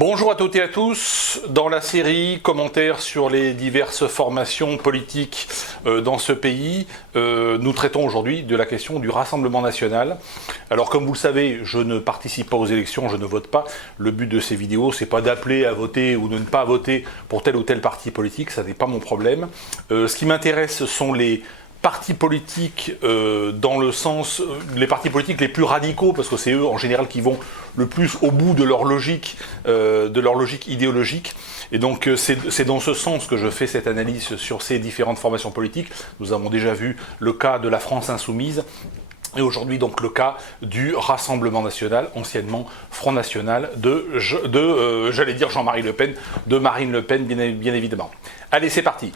Bonjour à toutes et à tous. Dans la série commentaires sur les diverses formations politiques dans ce pays, nous traitons aujourd'hui de la question du Rassemblement national. Alors comme vous le savez, je ne participe pas aux élections, je ne vote pas. Le but de ces vidéos, c'est pas d'appeler à voter ou de ne pas voter pour tel ou tel parti politique, ça n'est pas mon problème. Ce qui m'intéresse sont les partis politiques dans le sens, les partis politiques les plus radicaux, parce que c'est eux en général qui vont le plus au bout de leur logique idéologique. Et donc c'est dans ce sens que je fais cette analyse sur ces différentes formations politiques. Nous avons déjà vu le cas de la France insoumise. Et aujourd'hui donc le cas du Rassemblement national, anciennement Front National, j'allais dire Jean-Marie Le Pen, de Marine Le Pen bien évidemment. Allez, c'est parti.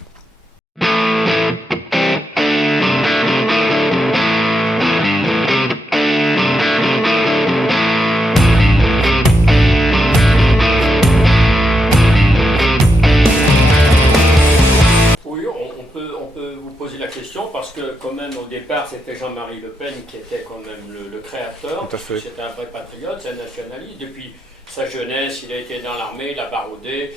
Parce que quand même au départ c'était Jean-Marie Le Pen qui était quand même le créateur, c'est un vrai patriote, c'est un nationaliste, depuis sa jeunesse il a été dans l'armée, il a baroudé,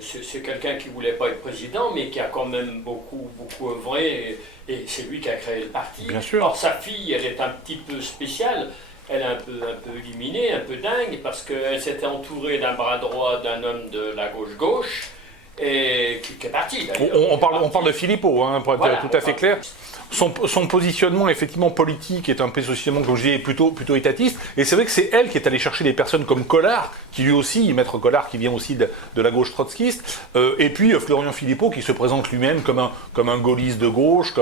c'est quelqu'un qui ne voulait pas être président mais qui a quand même beaucoup œuvré et c'est lui qui a créé le parti. Bien sûr. Or sa fille elle est un petit peu spéciale, elle est un peu illuminée, un peu dingue parce qu'elle s'était entourée d'un bras droit d'un homme de la gauche, et qui est parti d'ailleurs. On parle de Philippot, hein, pour être voilà, tout à fait clair. Son positionnement effectivement politique est un positionnement, comme je disais, plutôt étatiste. Et c'est vrai que c'est elle qui est allée chercher des personnes comme Collard, qui lui aussi, Maître Collard, qui vient aussi de la gauche trotskiste, et puis Florian Philippot, qui se présente lui-même comme un gaulliste de gauche,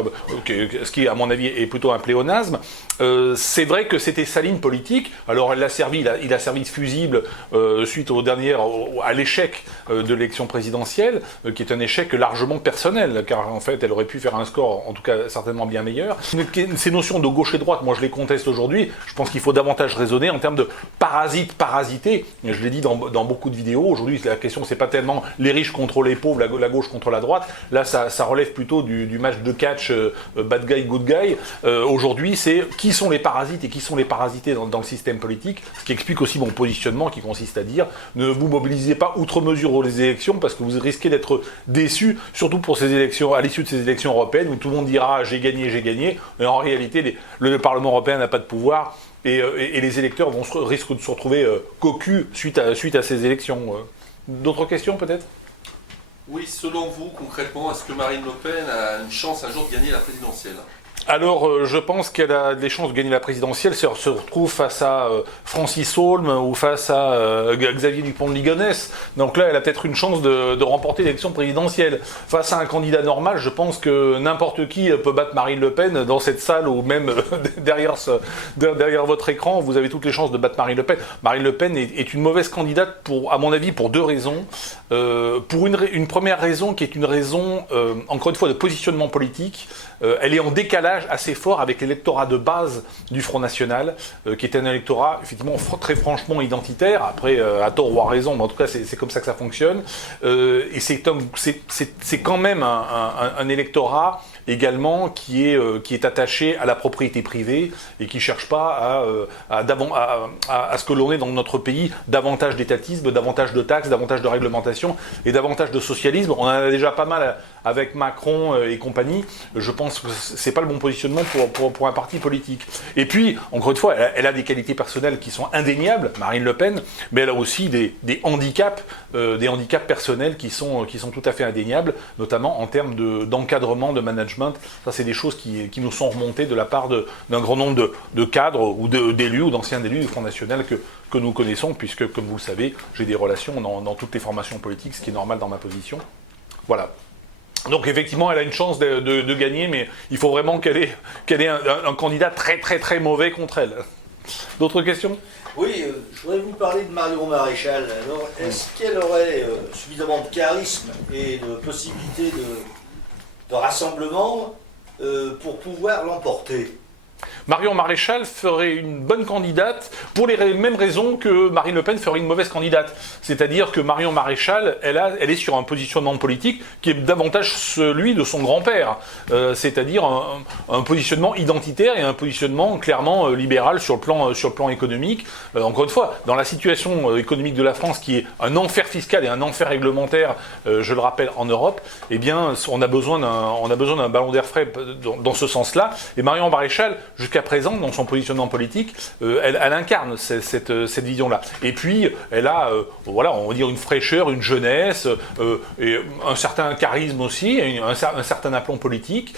ce qui, à mon avis, est plutôt un pléonasme. C'est vrai que c'était sa ligne politique. Alors, il a servi de fusible suite à l'échec de l'élection présidentielle, qui est un échec largement personnel, car en fait, elle aurait pu faire un score, en tout cas certainement bien meilleur. Ces notions de gauche et droite, moi je les conteste aujourd'hui. Je pense qu'il faut davantage raisonner en termes de parasité. Je l'ai dit dans beaucoup de vidéos. Aujourd'hui, la question, c'est pas tellement les riches contre les pauvres, la gauche contre la droite. Là, ça relève plutôt du match de catch bad guy, good guy. Aujourd'hui, c'est qui sont les parasites et qui sont les parasités dans le système politique. Ce qui explique aussi mon positionnement qui consiste à dire ne vous mobilisez pas outre mesure aux élections parce que vous risquez d'être déçus, surtout pour ces élections, à l'issue de ces élections européennes où tout le monde dira j'ai gagné, mais en réalité, le Parlement européen n'a pas de pouvoir et les électeurs risquent de se retrouver cocus suite à ces élections. D'autres questions peut-être ? Oui, selon vous, concrètement, est-ce que Marine Le Pen a une chance un jour de gagner la présidentielle ? Alors, je pense qu'elle a des chances de gagner la présidentielle si elle se retrouve face à Francis Holm ou face à Xavier Dupont de Ligonnès. Donc là, elle a peut-être une chance de remporter l'élection présidentielle. Face à un candidat normal, je pense que n'importe qui peut battre Marine Le Pen dans cette salle ou même derrière votre écran. Vous avez toutes les chances de battre Marine Le Pen. Marine Le Pen est une mauvaise candidate, à mon avis, pour deux raisons. Pour une première raison qui est une raison, encore une fois, de positionnement politique. Elle est en décalage assez fort avec l'électorat de base du Front National, qui est un électorat effectivement très franchement identitaire, après à tort ou à raison, mais en tout cas c'est comme ça que ça fonctionne, et c'est quand même un électorat également qui est attaché à la propriété privée et qui ne cherche pas à ce que l'on ait dans notre pays davantage d'étatisme, davantage de taxes, davantage de réglementation et davantage de socialisme. On en a déjà pas mal avec Macron et compagnie. Je pense que c'est pas le bon positionnement pour un parti politique. Et puis, encore une fois, elle a des qualités personnelles qui sont indéniables, Marine Le Pen, mais elle a aussi des handicaps personnels qui sont tout à fait indéniables, notamment en termes d'encadrement, de management. Ça, c'est des choses qui nous sont remontées de la part d'un grand nombre de cadres ou d'élus ou d'anciens élus du Front National que nous connaissons, puisque, comme vous le savez, j'ai des relations dans toutes les formations politiques, ce qui est normal dans ma position. Voilà. Donc effectivement, elle a une chance de gagner, mais il faut vraiment qu'elle ait un candidat très très très mauvais contre elle. D'autres questions ? Oui, je voudrais vous parler de Marion Maréchal. Alors, est-ce qu'elle aurait suffisamment de charisme et de possibilité de rassemblement pour pouvoir l'emporter ? Marion Maréchal ferait une bonne candidate pour les mêmes raisons que Marine Le Pen ferait une mauvaise candidate. C'est-à-dire que Marion Maréchal, elle est sur un positionnement politique qui est davantage celui de son grand-père. C'est-à-dire un positionnement identitaire et un positionnement clairement libéral sur le plan économique. Encore une fois, dans la situation économique de la France qui est un enfer fiscal et un enfer réglementaire, je le rappelle, en Europe, eh bien, on a besoin d'un ballon d'air frais dans ce sens-là. Et Marion Maréchal, jusqu'à présent, dans son positionnement politique, elle incarne cette vision-là. Et puis, elle a, voilà, on va dire une fraîcheur, une jeunesse, et un certain charisme aussi, un certain aplomb politique,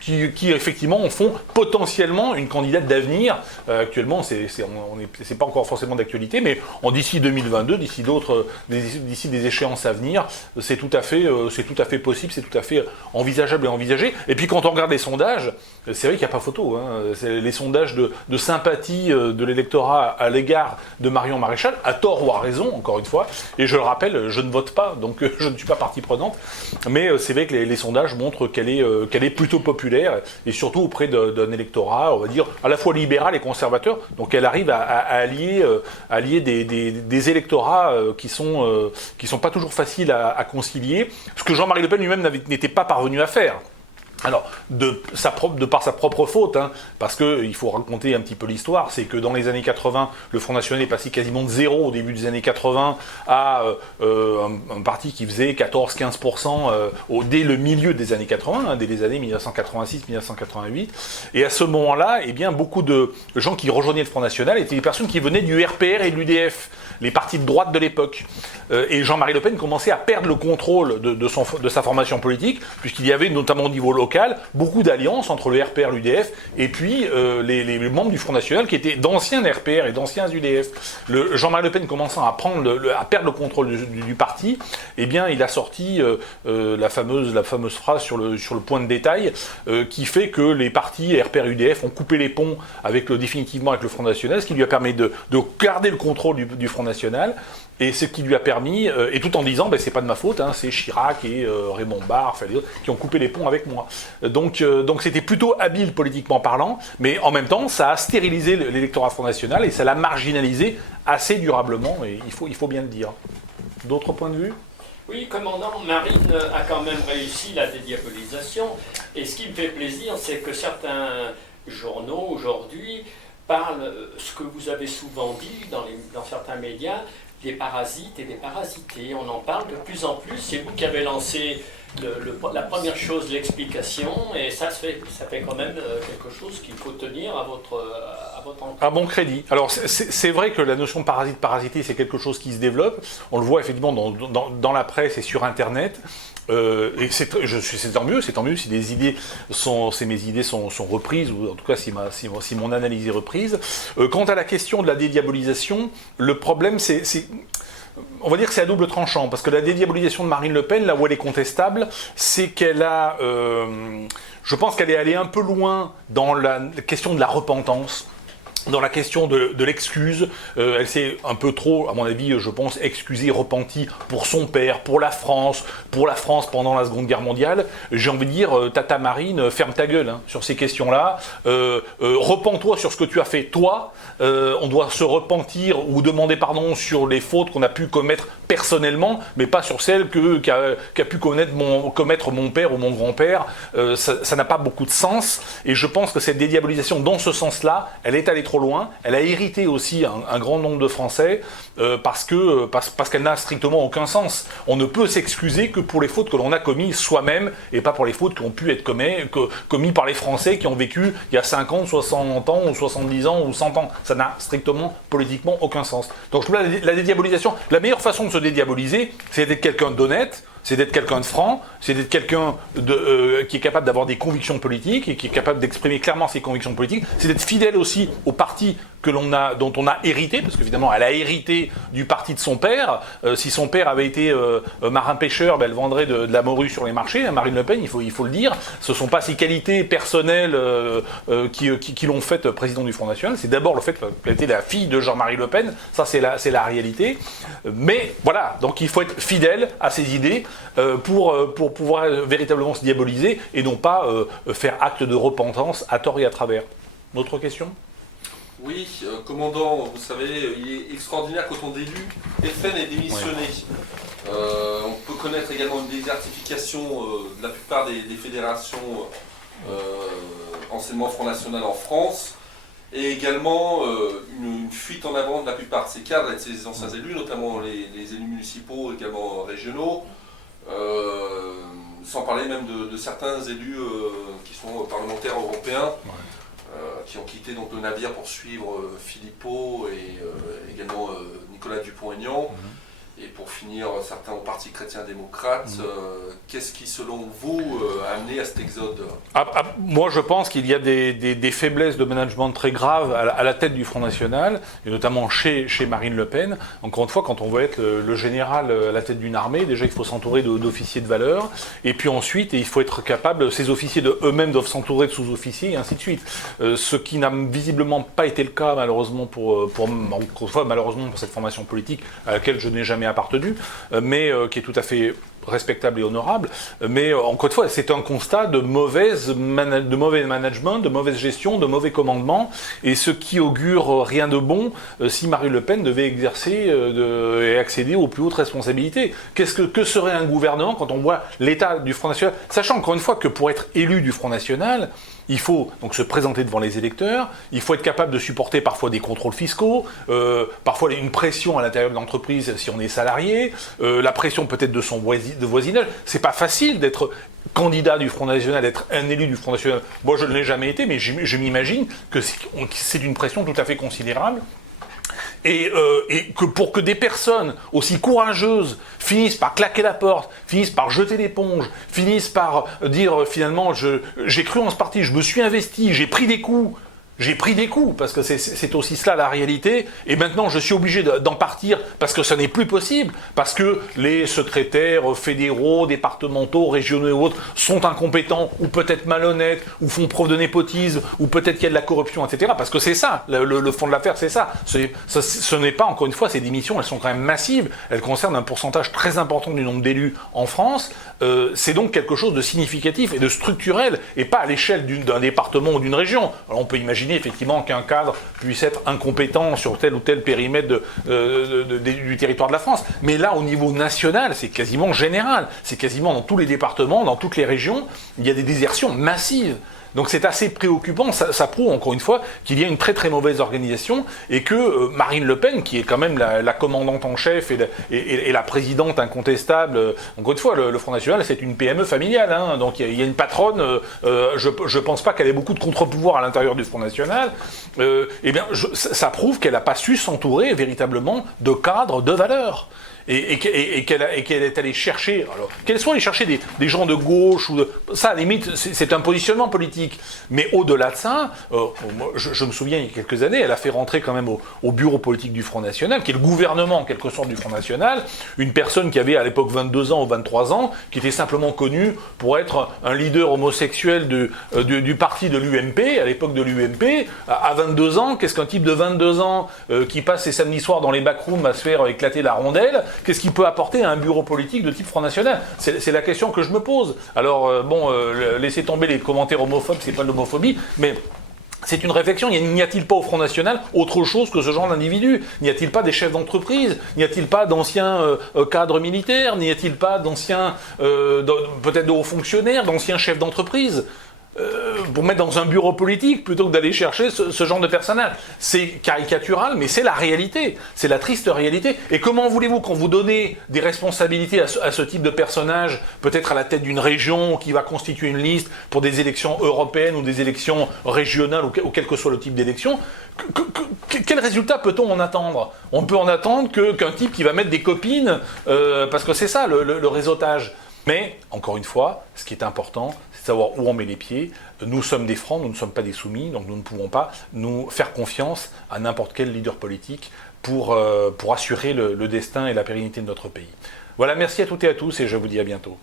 qui effectivement en font potentiellement une candidate d'avenir. Actuellement, c'est pas encore forcément d'actualité, mais d'ici 2022, d'ici des échéances à venir, c'est tout à fait possible, c'est tout à fait envisageable et envisagé. Et puis quand on regarde les sondages, c'est vrai qu'il n'y a pas photo. Les sondages de sympathie de l'électorat à l'égard de Marion Maréchal, à tort ou à raison, encore une fois. Et je le rappelle, je ne vote pas, donc je ne suis pas partie prenante. Mais c'est vrai que les sondages montrent qu'elle est plutôt populaire, et surtout auprès d'un électorat, on va dire, à la fois libéral et conservateur. Donc elle arrive à allier des électorats qui sont pas toujours faciles à concilier, ce que Jean-Marie Le Pen lui-même n'était pas parvenu à faire. Alors, de par sa propre faute, parce qu'il faut raconter un petit peu l'histoire, c'est que dans les années 80, le Front National est passé quasiment de zéro au début des années 80 à un parti qui faisait 14-15% dès le milieu des années 80, dès les années 1986-1988. Et à ce moment-là, eh bien, beaucoup de gens qui rejoignaient le Front National étaient des personnes qui venaient du RPR et de l'UDF, les partis de droite de l'époque. Et Jean-Marie Le Pen commençait à perdre le contrôle de sa formation politique, puisqu'il y avait notamment au niveau local beaucoup d'alliances entre le RPR, l'UDF et puis les membres du Front National qui étaient d'anciens RPR et d'anciens UDF. Jean-Marie Le Pen commençant à perdre le contrôle du parti, eh bien il a sorti la fameuse phrase sur le point de détail qui fait que les partis RPR, UDF ont coupé les ponts définitivement avec le Front National, ce qui lui a permis de garder le contrôle du Front National. Et ce qui lui a permis, et tout en disant, c'est pas de ma faute, c'est Chirac et Raymond Barre, qui ont coupé les ponts avec moi. Donc c'était plutôt habile politiquement parlant, mais en même temps, ça a stérilisé l'électorat Front National et ça l'a marginalisé assez durablement, et il faut bien le dire. D'autres points de vue ? Oui, commandant, Marine a quand même réussi la dédiabolisation, et ce qui me fait plaisir, c'est que certains journaux aujourd'hui parlent, ce que vous avez souvent dit dans certains médias, des parasites et des parasités. On en parle de plus en plus. C'est vous qui avez lancé la première chose, l'explication, et ça fait quand même quelque chose qu'il faut tenir à votre enquête. À bon crédit. Alors c'est vrai que la notion de parasité, c'est quelque chose qui se développe. On le voit effectivement dans la presse et sur Internet. Et c'est tant mieux si mes idées sont reprises, ou en tout cas si mon analyse est reprise. Quant à la question de la dédiabolisation, le problème on va dire que c'est à double tranchant, parce que la dédiabolisation de Marine Le Pen, là où elle est contestable, c'est qu'elle a, je pense qu'elle est allée un peu loin dans la question de la repentance, dans la question de l'excuse. Elle s'est un peu trop, à mon avis, je pense, excusée, repentie pour son père, pour la France pendant la Seconde Guerre mondiale. J'ai envie de dire, Tata Marine, ferme ta gueule sur ces questions-là. Repens-toi sur ce que tu as fait, toi. On doit se repentir ou demander pardon sur les fautes qu'on a pu commettre personnellement, mais pas sur celles qu'a pu commettre mon père ou mon grand-père. Ça n'a pas beaucoup de sens. Et je pense que cette dédiabolisation, dans ce sens-là, elle est allée trop loin. Elle a irrité aussi un grand nombre de Français parce qu'elle n'a strictement aucun sens. On ne peut s'excuser que pour les fautes que l'on a commises soi-même et pas pour les fautes qui ont pu être commises par les Français qui ont vécu il y a 50, 60 ans, ou 70 ans, ou 100 ans. Ça n'a strictement, politiquement, aucun sens. Donc la dédiabolisation, la meilleure façon de se dédiaboliser, c'est d'être quelqu'un d'honnête, c'est d'être quelqu'un de franc, c'est d'être quelqu'un qui est capable d'avoir des convictions politiques et qui est capable d'exprimer clairement ses convictions politiques, c'est d'être fidèle aussi au parti dont on a hérité, parce qu'évidemment elle a hérité du parti de son père. Si son père avait été marin-pêcheur, elle vendrait de la morue sur les marchés. Marine Le Pen, il faut le dire, ce ne sont pas ses qualités personnelles qui l'ont faite président du Front National, c'est d'abord le fait qu'elle était la fille de Jean-Marie Le Pen, ça c'est la réalité. Mais voilà, donc il faut être fidèle à ses idées pour pouvoir véritablement se diaboliser et non pas faire acte de repentance à tort et à travers. D'autres questions? Oui, commandant, vous savez, il est extraordinaire quand on élu, FN est démissionné. On peut connaître également une désertification de la plupart des fédérations enseignement Front National en France, et également une fuite en avant de la plupart de ces cadres et de ces anciens élus, notamment les élus municipaux, également régionaux, sans parler même de certains élus qui sont parlementaires européens. Qui ont quitté donc le navire pour suivre Philippot et également Nicolas Dupont-Aignan. Et pour finir, certains au Parti chrétien-démocrate. Qu'est-ce qui, selon vous, a amené à cet exode? Moi, je pense qu'il y a des faiblesses de management très graves à la tête du Front National, et notamment chez Marine Le Pen. Encore une fois, quand on veut être le général à la tête d'une armée, déjà, il faut s'entourer d'officiers de valeur. Et puis ensuite, il faut être capable, ces officiers eux-mêmes doivent s'entourer de sous-officiers, et ainsi de suite. Ce qui n'a visiblement pas été le cas, malheureusement, malheureusement pour cette formation politique à laquelle je n'ai jamais appartenu, mais qui est tout à fait respectable et honorable, mais encore une fois, c'est un constat de mauvais management, de mauvaise gestion, de mauvais commandement, et ce qui augure rien de bon si Marine Le Pen devait exercer et accéder aux plus hautes responsabilités. Que serait un gouvernement quand on voit l'état du Front National, sachant encore une fois que pour être élu du Front National, il faut donc se présenter devant les électeurs, il faut être capable de supporter parfois des contrôles fiscaux, parfois une pression à l'intérieur de l'entreprise si on est salarié, la pression peut-être de son voisinage. C'est pas facile d'être candidat du Front National, d'être un élu du Front National. Moi je ne l'ai jamais été, mais je m'imagine que c'est une pression tout à fait considérable. Et que pour que des personnes aussi courageuses finissent par claquer la porte, finissent par jeter l'éponge, finissent par dire finalement j'ai cru en ce parti, je me suis investi, j'ai pris des coups, parce que c'est aussi cela la réalité, et maintenant je suis obligé d'en partir parce que ça n'est plus possible, parce que les secrétaires fédéraux, départementaux, régionaux et autres sont incompétents, ou peut-être malhonnêtes, ou font preuve de népotisme, ou peut-être qu'il y a de la corruption, etc. Parce que c'est ça, le fond de l'affaire, c'est ça. Ce n'est pas, encore une fois, ces démissions, elles sont quand même massives, elles concernent un pourcentage très important du nombre d'élus en France, c'est donc quelque chose de significatif et de structurel, et pas à l'échelle d'un département ou d'une région. Alors on peut imaginer effectivement qu'un cadre puisse être incompétent sur tel ou tel périmètre du territoire de la France. Mais là, au niveau national, c'est quasiment général. C'est quasiment dans tous les départements, dans toutes les régions, il y a des désertions massives. Donc c'est assez préoccupant, ça prouve encore une fois qu'il y a une très très mauvaise organisation et que Marine Le Pen, qui est quand même la commandante en chef et la présidente incontestable, encore une fois, le Front National c'est une PME familiale, hein, donc il y a une patronne, je pense pas qu'elle ait beaucoup de contre-pouvoirs à l'intérieur du Front National, eh bien ça prouve qu'elle n'a pas su s'entourer véritablement de cadres de valeur. Et qu'elle est allée chercher, alors qu'elle soit allée chercher des gens de gauche, ça à la limite c'est un positionnement politique, mais au-delà de ça, je me souviens il y a quelques années, elle a fait rentrer quand même au bureau politique du Front National, qui est le gouvernement en quelque sorte du Front National, une personne qui avait à l'époque 22 ans ou 23 ans, qui était simplement connue pour être un leader homosexuel du parti de l'UMP, à l'époque de l'UMP, à 22 ans, qu'est-ce qu'un type de 22 ans qui passe ses samedis soirs dans les backrooms à se faire éclater la rondelle, qu'est-ce qu'il peut apporter à un bureau politique de type Front National? C'est la question que je me pose. Alors, laissez tomber les commentaires homophobes, c'est pas de l'homophobie, mais c'est une réflexion. N'y a-t-il pas au Front National autre chose que ce genre d'individus? N'y a-t-il pas des chefs d'entreprise? N'y a-t-il pas d'anciens cadres militaires? N'y a-t-il pas d'anciens, peut-être de hauts fonctionnaires, d'anciens chefs d'entreprise pour mettre dans un bureau politique plutôt que d'aller chercher ce genre de personnage? C'est caricatural, mais c'est la réalité, c'est la triste réalité. Et comment voulez-vous, quand vous donnez des responsabilités à ce type de personnage, peut-être à la tête d'une région qui va constituer une liste pour des élections européennes ou des élections régionales ou quel que soit le type d'élection, quel résultat peut-on en attendre? On peut en attendre qu'un type qui va mettre des copines, parce que c'est ça le réseautage. Mais, encore une fois, ce qui est important, c'est de savoir où on met les pieds. Nous sommes des francs, nous ne sommes pas des soumis, donc nous ne pouvons pas nous faire confiance à n'importe quel leader politique pour assurer le destin et la pérennité de notre pays. Voilà, merci à toutes et à tous et je vous dis à bientôt.